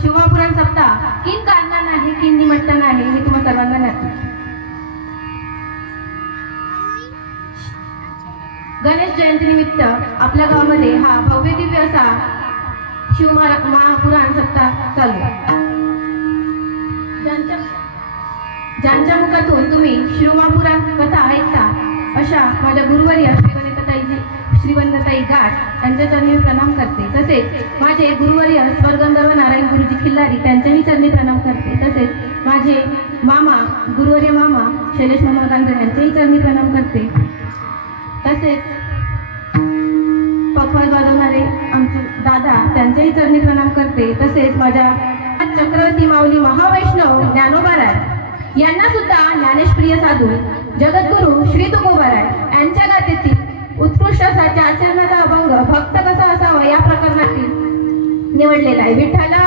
शिवपुराण सप्ताह किन कारणाने आहे, किन निमित्ताने आहे हे तुम्हा सर्वांना ज्ञात. गणेश जयंती निमित्त आपल्या गावामध्ये हा भव्य दिव्य असा महापुराण सप्ताह चालू. ज्यांच्या मुखातून तुम्ही शिवमहापुराण कथा ऐकता अशा माझ्या गुरुवर्य श्रीवंदताई गाठ यांच्या चरणी प्रणाम करते. तसेच माझे गुरुवर्य स्वर्गंधर्व नारायण गुरुजी खिल्लारी त्यांच्याही चरणी प्रणाम करते. तसेच माझे मामा गुरुवर्य मामा शैलेश मामा गांजर यांच्याही चरणी प्रणाम करते. तसेच पखवाज वाजवणारे आमचे दादा त्यांच्याही चरणी प्रणाम करते. तसेच माझ्या चक्रवर्ती माऊली महावैष्णव ज्ञानोबाराय यांना सुद्धा ज्ञानेशप्रिय साधू जगद्गुरु श्री तुकोबाराय यांच्या गाथेतील उत्कृष्ट असा आचरणाचा अभंग भक्त कसा असावा या प्रकरणातील निवडलेला आहे. विठ्ठला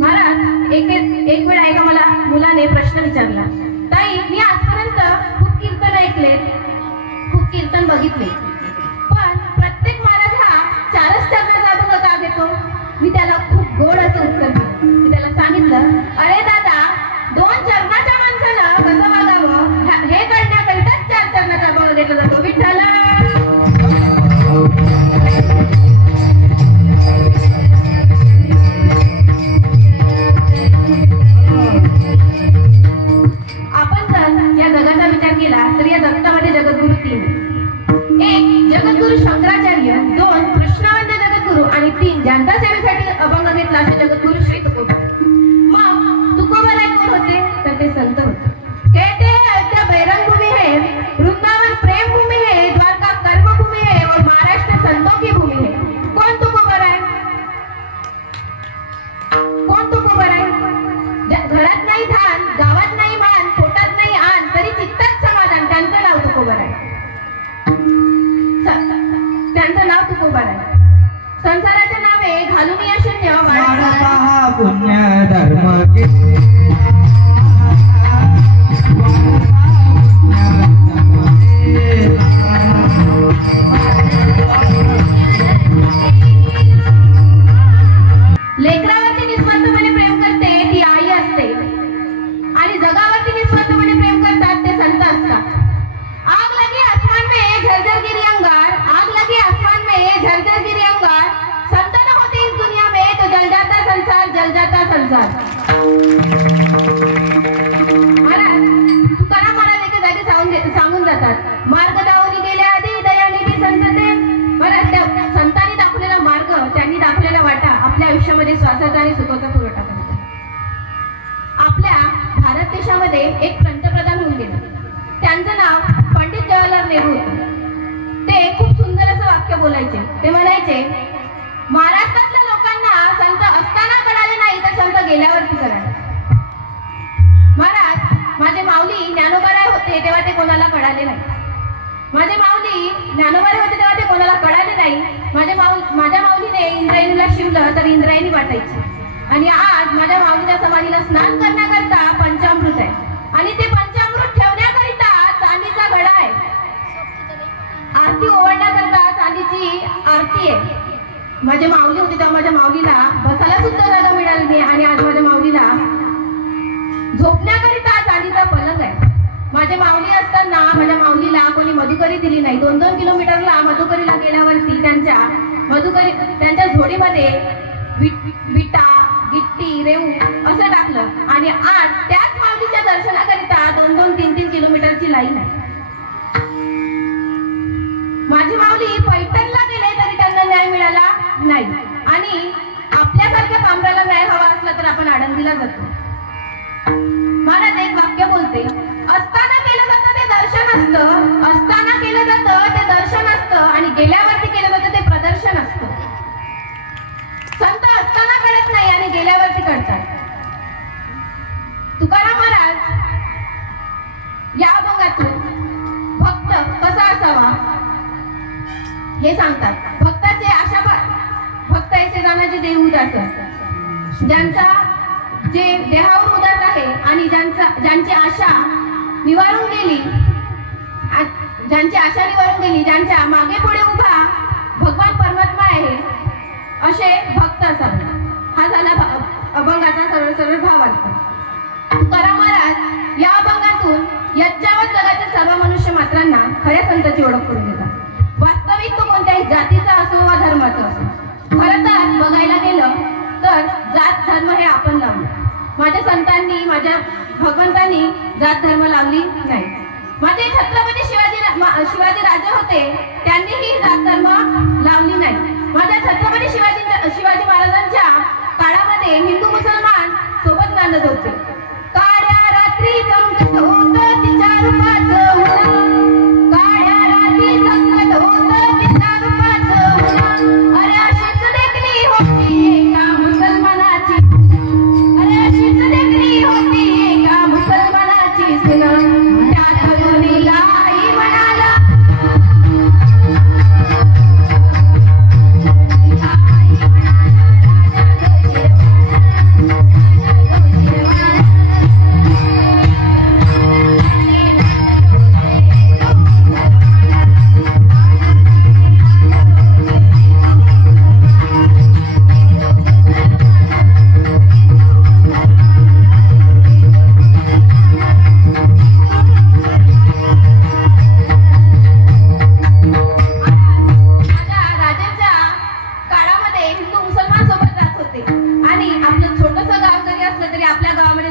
महाराज एक वेळा एका मला मुलाने प्रश्न विचारला, ताई मी आजपर्यंत खूप कीर्तन ऐकले, खूप कीर्तन बघितले, पण प्रत्येक महाराज हा चारच चरणाचा अभंग का घेतो? मी त्याला खूप गोड असं उत्तर दिलं. मी त्याला सांगितलं, अरे दादा, 2 चरणाच्या माणसानं कसं वागावं हे कळण्याकरिताच 4 चरणाचा अभंग घेतला जातो. विठ्ठला आपण जर या जगाचा विचार केला तर या जगतामध्ये जगद्गुरु 3. 1 जगद्गुरु शंकराचार्य, 2 कृष्णवंद्य जगद्गुरु आणि 3 ज्यांचा सेवेसाठी अभंग घेतला असे जगद्गुरु श्री तुकोबा. मग तुकोबाराय कोण होते? तर ते संत होते. कहते अयोध्या बैरंगभूमी है, वृंदावन प्रेम भूमी है, द्वारका कर्म भूमी है और महाराष्ट्र संतों की भूमी है. कोण तुकोबाराय? कोण तुकोबाराय? घरात नाही धान, गावात नाही मान, पोटात नाही आण, तरी चित्तात समाधान. त्यांचं नाव तुकोबाराय. त्यांचं नाव तुकोबाराय. संसाराचे नावे घालून या शून्य पुण्य धर्म लेकरावरती निस्वार्थपणे प्रेम करते ती आई असते आणि जगावरती निस्वार्थपणे प्रेम करतात ते संत असतात. आग लगी आसमान में झरझर गिरी अंगार, आग लगी आसमान में झरझर गिरी अंगार, संत न होते इस दुनिया में तो जल जाता संसार, जल जाता संसार. महाराज तुकाराम महाराज एका जागी सांगून जातात, मार्ग दावनी गेल्या आधी दयानिधी संत ते. महाराज त्या संतांनी दाखवलेला मार्ग, त्यांनी दाखवलेला वाटा आपल्या आयुष्यामध्ये श्वासाचा आणि सुखाचा पुरवठा करतात. आपल्या भारत देशामध्ये एक पंतप्रधान होऊन गेले. त्यांचं नाव पंडित जवाहरलाल नेहरू होतं. ते खूप सुंदर असं वाक्य बोलायचे. ते म्हणायचे, महाराष्ट्रातल्या लोकांना संत असताना कळाले नाही तर संत गेल्यावरती कळाले. महाराज माझे माऊली ज्ञानोबाराय होते तेव्हा ते कोणाला कळाले नाही. माझे माऊली ज्ञानोबाराय होते तेव्हा ते कोणाला कळाले नाही. माझ्या माऊलीने इंद्रायणीला शिवलं तर इंद्रायणी वाटायची. आणि आज माझ्या माऊलीच्या समाधीला स्नान करण्याकरता पंचामृत आहे आणि ते पंचामृत ठेवण्याकरिता चांदीचा घडा आहे. आरती ओवाळण्याकरता चांदीची आरती आहे. माझी माऊली होती तेव्हा माझ्या माऊलीला बसायला सुद्धा जागा मिळाली नाही आणि आज माझ्या माऊलीला झोपण्याकरिता चांदीचा पलंग आहे. माझे माऊली असताना माझ्या माऊलीला कोणी मधुकरी दिली नाही. 2-2 किलोमीटरला मधुकरीला गेल्यावरती त्यांच्या झोडीमध्ये विटा गिट्टी रेऊ असं टाकलं आणि आज त्याच माऊलीच्या दर्शनाकरिता 2-2, 3-3 किलोमीटरची लाईन आहे. माझी माऊली पैठणला गेले तरी त्यांना न्याय मिळाला नाही आणि आपल्यासारख्या पांबराला न्याय हवा असला तर आपण आळंदीला जातो. महाराज एक वाक्य बोलते, असताना केलं जातं ते दर्शन असतं कळत नाही आणि गेल्यावरती कळतात. तुकाराम महाराज या अभंगातून भक्त कसा असावा हे सांगतात. भक्त ऐसे जाण्याचे देव उदास असतात. ज्यांचा जे देहावर उदास आहे आणि ज्यांची आशा निवारून गेली, ज्यांच्या मागे पुढे उभा भगवान परमात्मा आहे, असे भक्त असतात. हा झाला अभंगाचा सरळ भावार्थ. तुकाराम महाराज या अभंगातून यच्चावत जगातील सर्व मनुष्य मात्रांना खऱ्या संतांची ओळख करून देतात. वास्तविक तो कोणत्याही जातीचा असो वा धर्माचा असो. खरं तर बघायला गेलं तर जात धर्म हे आपण लावलं. माझ्या संतांनी, माझ्या भगवंतांनी जात धर्म लावली नाही. माझे छत्रपती शिवाजी राजे होते, त्यांनीही जात धर्म लावली नाही. माझ्या छत्रपती शिवाजी महाराजांच्या काळामध्ये हिंदू मुसलमान सोबत नांदत होते. काळ्या रात्री चमकत होत तिच्या रूपाचं उन्हाळं, काळ्या रात्री चमकत होत तिच्या रूपाचं उन्हाळं. अरे अशीच देखणी होती एका मुसलमानाची, अरे अशीच देखणी होती एका मुसलमानाची सुन. त्या तरुणीला आई म्हणाला,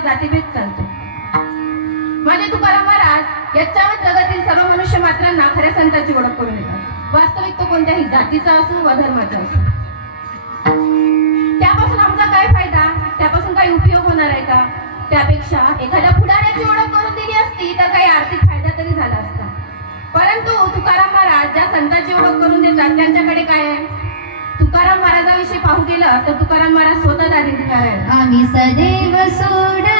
जातीभेद चालतो. माझे तुकाराम महाराज यच्चावत जगातील सर्व मनुष्य मात्रांना खऱ्या संतांची ओळख करून देतात. वास्तविक तो कोणत्याही जातीचा असो वा धर्माचा असो. त्यापासून आमचा काय फायदा, त्यापासून काही उपयोग होणार आहे का? त्यापेक्षा एखाद्या पुढाऱ्याची ओळख करून दिली असती तर काही आर्थिक फायदा तरी झाला असता. परंतु तुकाराम महाराज ज्या संतांची ओळख करून देतात त्यांच्याकडे काय आहे? तुकाराम महाराजाविषयी पाहू गेलं तर तुकाराम महाराज स्वतः दारिद्र्य आहे. आम्ही सदैव सोडा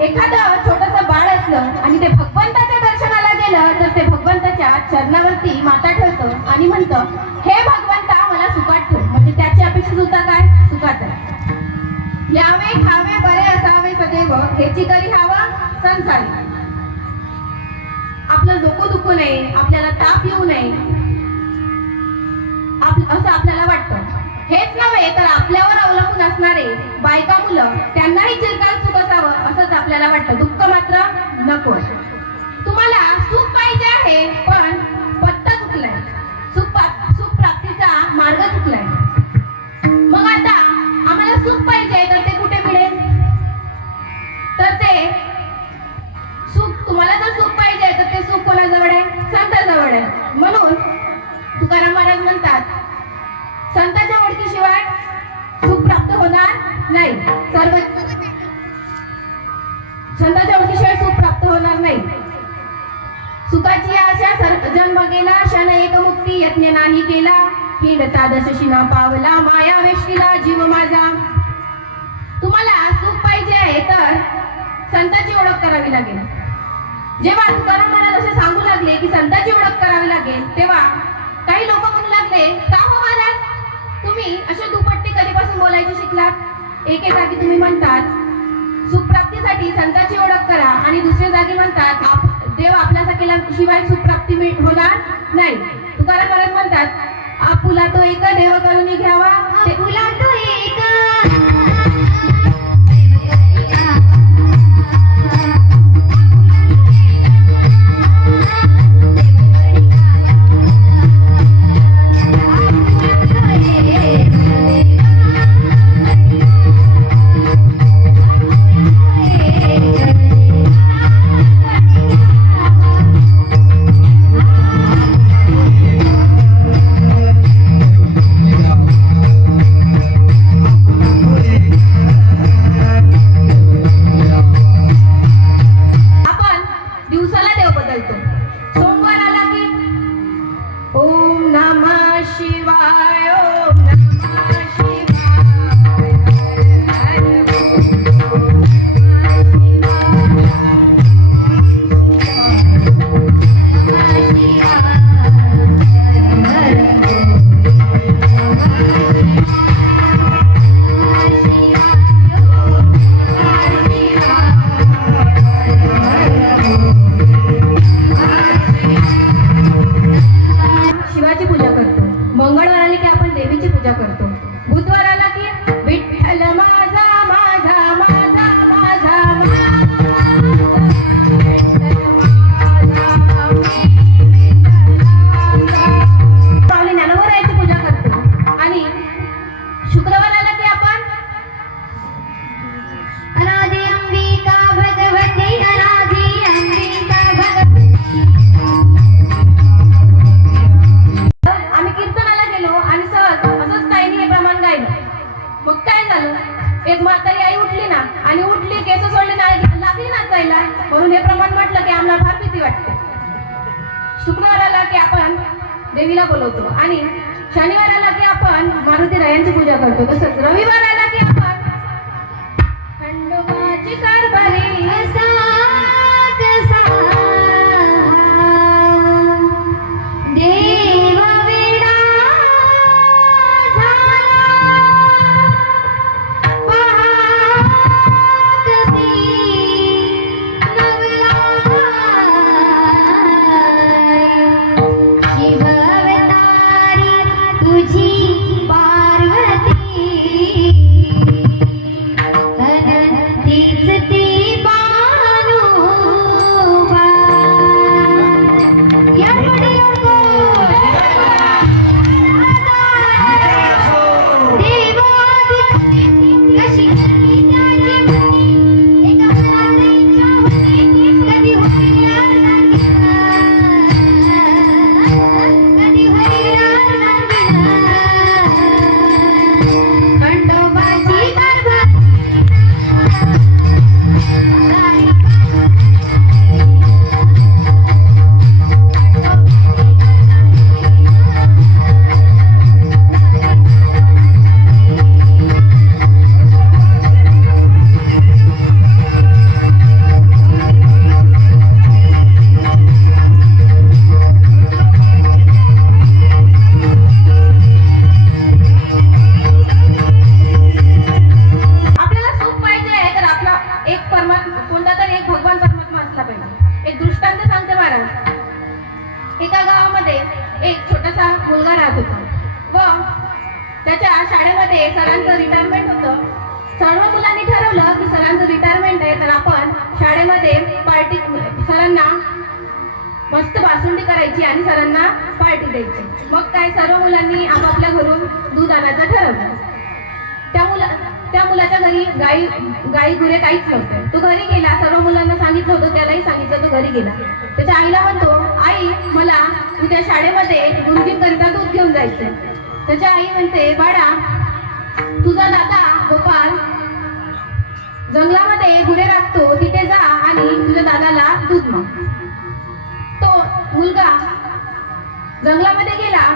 एखादं छोटस बाळ असलं आणि ते भगवंताच्या दर्शनाला गेलं तर ते भगवंताच्या चरणावरती माता ठेवतं आणि म्हणतं, हे भगवंता मला सुखात ठेव. म्हणजे त्याची अपेक्षा सुद्धा काय? सुखात आहे. यावे खावे बरे असावे सदैव, हेची करी हवं संसारी. आपलं डोकं दुखू नये, आपल्याला ताप येऊ नये असं आपल्याला वाटतं. हेच नव्हे तर आपल्यावर अवलंबून असणारे बायका मुलं, त्यांनाही चिरकाल सुख असावं असंच आपल्याला वाटतं. दुःख मात्र नको. तुम्हाला सुख पाहिजे आहे पण पत्ता चुकलाय, सुख प्राप्तीचा मार्ग चुकलाय. मग आता आम्हाला सुख पाहिजे तर ते कुठे मिळेल? तर ते सुख, तुम्हाला जर सुख पाहिजे तर ते सुख कोणाजवळ आहे? संतांजवळ आहे. म्हणून तुकाराम महाराज म्हणतात, संतांच्या ओळखीशिवाय सुख प्राप्त होणार नाही. संतांच्या ओळखीशिवाय सुख प्राप्त होणार नाही. सुखाची आशा जन्म गेला, क्षण एक मुक्ती यत्न नाही केला. हिंडता दशशिना पावला, माया वेष्टीला जीव माझा. तुम्हाला सुख पाहिजे आहे तर संतांची ओळख करावी लागेल. जेव्हा तुकाराम महाराज असे सांगू लागले की संतांची ओळख करावी लागेल, तेव्हा काही लोक म्हणू लागले, का हो महाराज, तुम्ही असे दुपट्टी कधीपासून बोलायचे शिकलात? एके जागी तुम्ही म्हणतात सुखप्राप्तीसाठी संतांची ओळख करा आणि दुसऱ्या जागी म्हणतात देव आपल्याला केल्याशिवाय सुखप्राप्ती होणार नाही. तुकाराम महाराज म्हणतात, आपुला तो एक देव करून घ्यावा, आपुला तो एक आपण देवीची पूजा करतो. बुधवार आला की विठ्ठल माझा माझा माझा माझा आणि ज्ञानोबरायाची पूजा करतो. आणि शुक्रवार आला की आपण अनादि अंबिका भगवती अनादि अंबिका भगवती. आम्ही कीर्तनाला गेलो आणि सहज असंच ताईने हे प्रमाण गायलं. मग काय झालं, एक म्हातारी आई उठली ना आणि उठली केस सोडली ना लागली नाचायला, म्हणून हे प्रमाण म्हटलं की आम्हाला फार भीती वाटते. शुक्रवार आला की आपण देवीला बोलवतो आणि शनिवार आला की आपण मारुती रायांची पूजा करतो. तसंच रविवार आला की आपण खंडोबाची कारभारी असा कसा देव वेडा झाला पहा कसी नवलाई शिव अवतारी तुझी पार्वती तीच ती बानुबा. या पुढे नको. देवादी कशी करती त्याची भक्ती, एका मनात इच्छा होती, कधी होईनार नांगिना, कधी होईनार नांगिना. खंडोबाची कारभार आपल्याला सुख पाहिजे आहे तर आपला एक परमात्मा, कोणता तरी एक भगवान परमात्मा असला पाहिजे. एक दृष्टांत सांगते महाराज. एका गावामध्ये एक छोटासा मुलगा राहत होता व त्याच्या शाळेमध्ये सरांचं रिटायरमेंट होतं. सर्व मुलांनी ठरवलं की सरांचं रिटायरमेंट आहे तर आपण शाळेमध्ये पार्टी, सरांना मस्त बासुंदी करायची आणि सरांना पार्टी द्यायची. मग काय, सर्व मुलांनी आपापल्या घरून दूध आणायचं ठरवलं. त्या मुलाच्या घरी गाई गुरे काहीच नव्हतं. तो घरी गेला, सर्व मुलांना सांगितलं होतं, त्यालाही सांगितलं, तो घरी गेला. त्याच्या आईला म्हणतो, आई मला उद्या शाळेमध्ये गुरुजींकरिता दूध घेऊन जायचंय. त्याच्या आई म्हणते, बाळा तुझा दादा गोपाल जंगलामध्ये गुरे राखतो, तिथे जा आणि तुझ्या दादाला दूध माग. तो मुलगा जंगलामध्ये गेला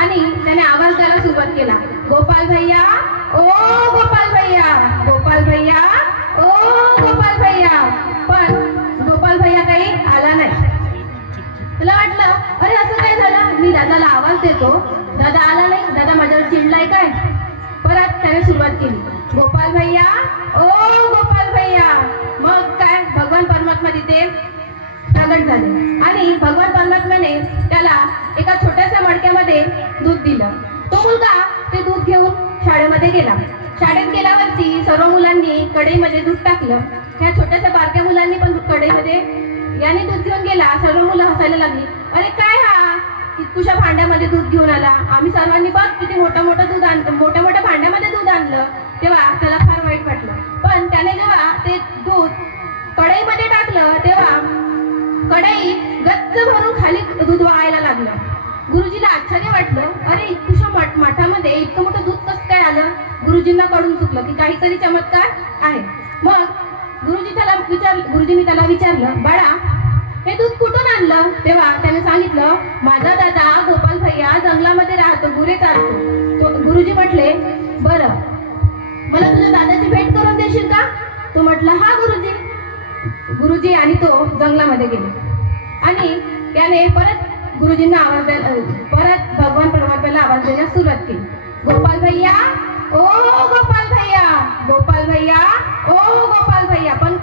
आणि त्याने आवाज द्यायला सुरुवात केला, गोपाल भैया ओ गोपाल भैया, गोपाल भैया ओ गोपाल भैया. पण गोपाल भैया काही आला नाही. तुला वाटलं अरे असं काय झालं, मी दादाला आवाज देतो, दादा आला नाही, दादा माझ्यावर चिडलाय काय. परत त्याने सुरुवात केली, गोपाल भैया ओ गोपाल भैया. मग काय, भगवान परमात्मा तिथे प्रगट झाले आणि भगवान परमात्म्याने त्याला एका छोट्याशा मडक्यामध्ये दूध दिलं. तो मुलगा ते दूध घेऊन शाळेमध्ये गेला. शाळेत गेल्यावरती सर्व मुलांनी कढईमध्ये दूध टाकलं. ह्या छोट्याशा बारक्या मुलांनी पण कढईमध्ये याने दूध घेऊन गेला. सर्व मुलं हसायला लागली, अरे काय हा इतकुशा भांड्यामध्ये दूध घेऊन आला, आम्ही सर्वांनी बघ किती मोठं मोठं दूध आणलं, मोठ्या मोठ्या भांड्यामध्ये दूध आणलं. तेव्हा त्याला फार वाईट वाटलं. पण त्याने जेव्हा ते दूध कढईमध्ये टाकलं तेव्हा कढई गच्च भरून खाली दूध वाहायला लागलं. गुरुजीला आश्चर्य वाटलं, अरे इतकुशा मठामध्ये इतकं मोठं दूध कसं काय आलं. गुरुजींना कळून चुकलं की काहीतरी चमत्कार आहे. मग गुरुजींनी त्याला विचारलं, बाळा हे दूध कुठून आणलं. तेव्हा त्याने सांगितलं, माझा दादा गोपाल भैया जंगलामध्ये राहतो, गुरे चालतो. गुरुजी म्हटले, बरं मला तुझ्या दादाची भेट करून देशील का. तो म्हटला, हा गुरुजी. गुरुजी आणि तो जंगलामध्ये गेले आणि त्याने परत गुरुजींना आवाज द्यायला, परत भगवान परमात्म्याला आवाज देण्यास सुरुवात केली, गोपाल भैया ओ गोपाल भैया, गोपाल भैया ओ गोपाल भैया. पण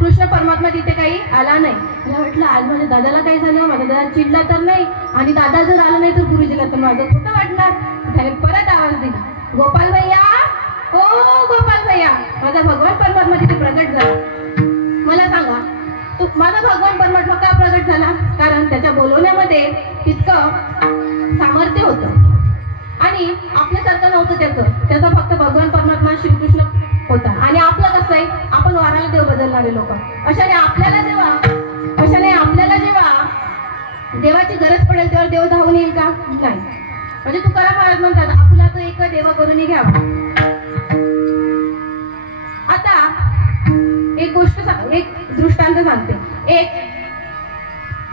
कृष्ण परमात्मा तिथे काही आला नाही. मला म्हटलं आज माझ्या दादाला काही झालं, माझा दादा चिडला तर नाही, आणि दादा जर आला नाही तर गुरुजीला तर माझं खोटं वाटणार. त्याने परत आवाज दिला, गोपाल भैया, हो गोपाल भैया. माझा भगवान परमात्मा तिथे प्रगट झाला. मला सांगा, तो माझा भगवान परमात्मा का प्रगट झाला? कारण त्याच्या बोलवण्यामध्ये तितकं सामर्थ्य होतं, आणि आपल्यासारखं नव्हतं त्याचं फक्त भगवान परमात्मा श्रीकृष्ण होता. आणि आपलं कसं आहे, आपण वाराला देव बदलणारे लोक. अशाने आपल्याला जेव्हा देवाची गरज पडेल तेव्हा देव धावून येईल का? नाही. म्हणजे तुकाराम महाराज म्हणतात, आपला तो एक देवा करून घ्यावा. आता एक दृष्टांत सांगते. एक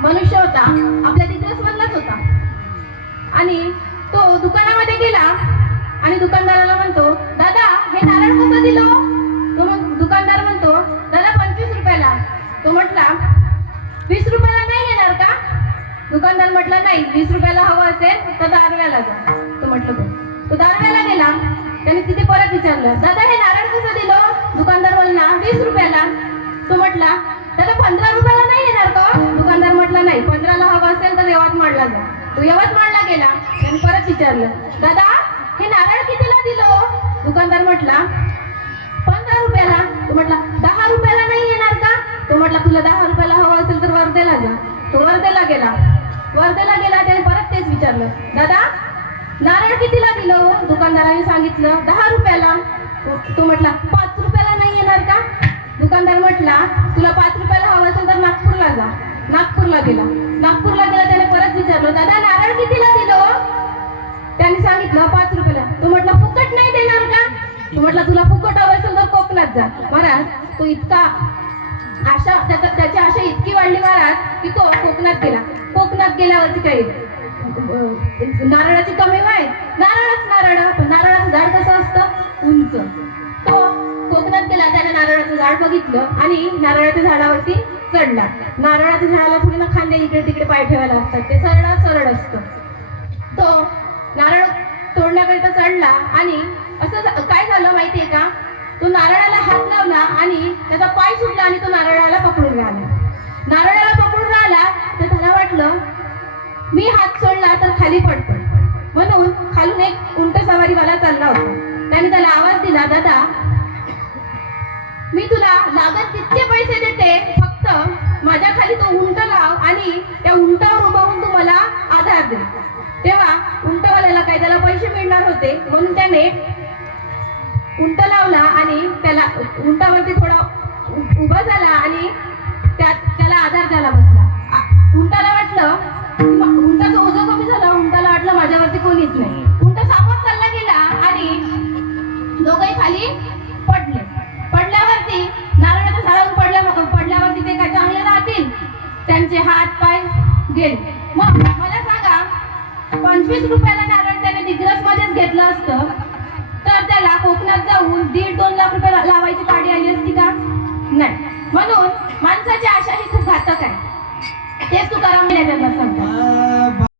मनुष्य होता, आपल्या दिग्रसमधलाच होता, आणि तो दुकानामध्ये गेला आणि दुकानदाराला म्हणतो, दादा हे नारळ कसं दिलं? दुकानदार म्हणतो, दादा 25 रुपयाला. तो म्हटला, 20 रुपयाला नाही येणार का? दुकानदार म्हटलं, नाही, 20 रुपयाला हवं असेल तर दारव्याला जा. तो म्हटलं, तो दारव्याला गेला. त्याने तिथे परत विचारलं, दादा हे नारळ कसं दिलं? दुकानदार बोलला, 20 रुपयाला. तो म्हटला, दादा 15 रुपयाला नाही येणार का? दुकानदार म्हटला, नाही, 15ला हवं असेल तर यवतमाळला जा. तो यवतमाळला गेला. त्याने परत विचारलं, दादा हे नारळ कितीला दिलं? दुकानदार म्हटला, 15 रुपयाला. तो म्हटला, 10 रुपयाला नाही येणार का? तो म्हटला, तुला 10 रुपयाला हवं असेल तर वर्धेला जा. तो वर्धेला गेला. त्याने परत तेच विचारलं, दादा नारळ कितीला दिलं? दुकानदाराने सांगितलं 10 रुपयाला. तो म्हटला, 5 रुपयाला नाही येणार का? दुकानदार म्हटला, तुला 5 रुपयाला हवं असेल तर नागपूरला जा. नागपूरला गेला. त्याने परत विचारलं, दादा नारळ कितीला दिलं? त्याने सांगितलं 5 रुपयाला. तो म्हटला, फुकट नाही देणार का? तो म्हटला, तुला फुकट हवं असेल तर कोकणात जा. महाराज, तो इतका त्याची आशा इतकी वाढली महाराज, की तो कोकणात गेला. कोकणात गेल्यावरती काही नारळाची कमी व्हाय, नारळ, पण नारळाचं झाड कसं असतं? उंच. तो कोकणात गेला, त्याने नारळाचं झाड बघितलं आणि नारळाच्या झाडावरती चढला. नारळाच्या झाडाला थोडी ना खांदे इकडे तिकडे पाय ठेवायला असतात, ते सरळ असतं. तो नारळ तोडण्याकरिता चढला, आणि असं काय झालं माहितीये का? तो नारळाला हात लावला आणि त्याचा पाय सुटला, आणि तो नारळाला पकडून राहिला. तर त्याला वाटलं, मी हात सोडला तर खाली पडतो, म्हणून खालून एक उंट सवारीवाला चालला होता. त्याने त्याला आवाज दिला, दादा मी तुला लागत तितके पैसे देते, फक्त माझ्या खाली तो उंट लाव आणि त्या उंटावर उभा होऊन तू मला आधार दे. तेव्हा उंटवाल्याला काही त्याला पैसे मिळणार होते, म्हणून त्याने उंट लावला आणि त्याला उंटावरती थोडा उभा झाला आणि त्याला आधार द्यायला बसला. उंटाला वाटलं, उंटाचं ओझं कमी झालं. उंटाला वाटलं माझ्यावरती कोणीच नाही. उंट सापत चालला गेला आणि दोघंही खाली पडले. पडल्यावरती नारळाच्या झाडावरून पडल्यावरती ते काय चांगले राहतील? त्यांचे हात पाय गेले. मग मला सांगा, 25 रुपयाला नारळ त्याने दिग्रस मध्येच घेतलं असतं तर त्याला कोकणात जाऊन 1.5-2 लाख रुपये लावायची पाडी आली असती का? नाही. म्हणून माणसाची आशा ही खूप घातक आहे. तेच तुकाराम त्यांना सांगतात.